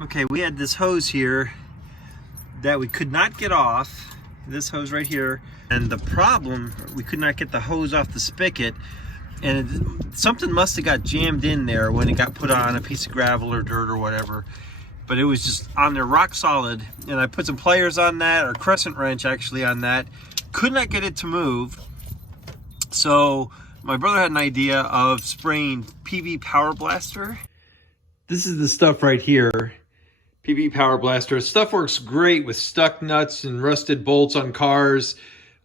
Okay, we had this hose here that we could not get off, this hose right here, and the problem, we could not get the hose off the spigot, and something must have got jammed in there when it got put on a piece of gravel or dirt or whatever, but it was just on there rock solid, and I put some pliers on that, or crescent wrench actually on that, could not get it to move. So my brother had an idea of spraying PV Power Blaster. This is the stuff right here. PV Power Blaster. Stuff works great with stuck nuts and rusted bolts on cars.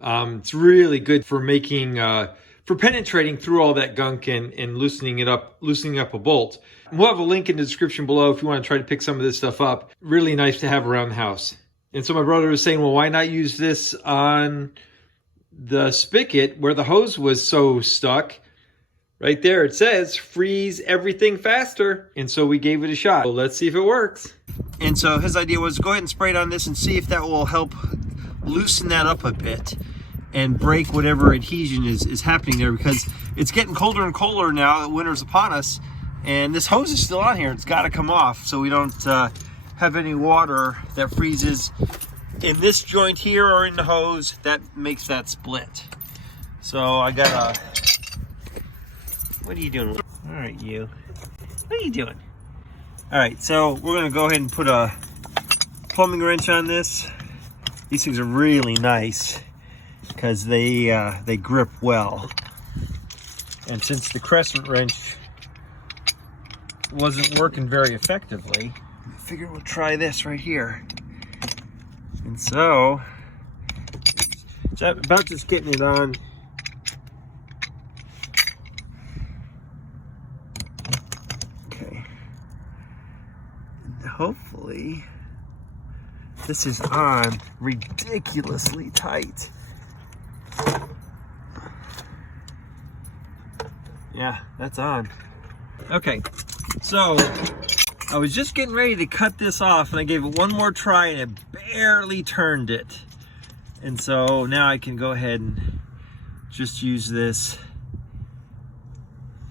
It's really good for making, for penetrating through all that gunk and loosening up a bolt. We'll have a link in the description below if you want to try to pick some of this stuff up. Really nice to have around the house. And so my brother was saying, well, why not use this on the spigot where the hose was so stuck? Right there it says freeze everything faster, and so we gave it a shot. Well, let's see if it works. And so his idea was go ahead and spray it on this and see if that will help loosen that up a bit and break whatever adhesion is happening there, because it's getting colder and colder now. Winter's upon us, and this hose is still on here. It's got to come off so we don't have any water that freezes in this joint here or in the hose that makes that split. So I got a... What are you doing? All right, you. What are you doing? All right, so we're gonna go ahead and put a plumbing wrench on this. These things are really nice because they grip well. And since the crescent wrench wasn't working very effectively, I figured we'll try this right here. And so, it's about just getting it on. Hopefully this is on ridiculously tight. Yeah, that's on. Okay, so I was just getting ready to cut this off and I gave it one more try and it barely turned it. And so now I can go ahead and just use this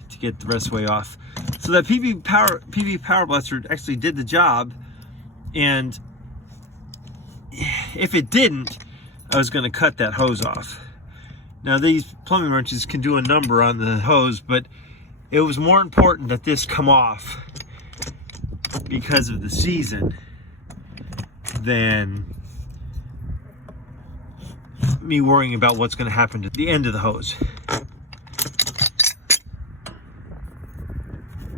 to get the rest of the way off. So that PV Power Blaster actually did the job, and if it didn't, I was going to cut that hose off. Now these plumbing wrenches can do a number on the hose, but it was more important that this come off because of the season than me worrying about what's going to happen to the end of the hose.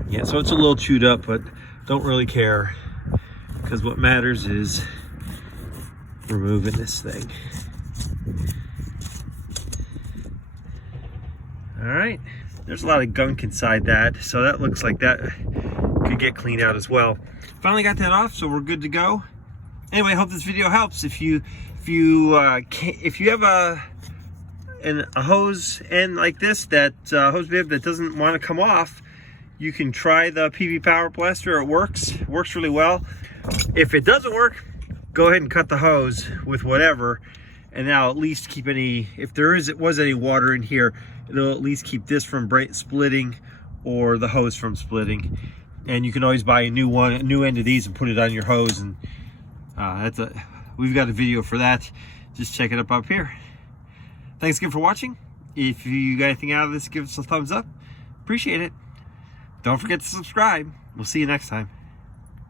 Yeah, so it's a little chewed up, but don't really care, because what matters is removing this thing. All right, there's a lot of gunk inside that, so that looks like that could get cleaned out as well. Finally got that off, so we're good to go. Anyway, I hope this video helps. If you have a hose end like this, that hose bib that doesn't want to come off, you can try the PV Power Blaster. It works really well. If it doesn't work, go ahead and cut the hose with whatever, and now at least keep any, if there was any water in here, it'll at least keep this from splitting or the hose from splitting. And you can always buy a new end of these and put it on your hose, and we've got a video for that. Just check it up here. Thanks again for watching. If you got anything out of this, give us a thumbs up. Appreciate it. Don't forget to subscribe. We'll see you next time.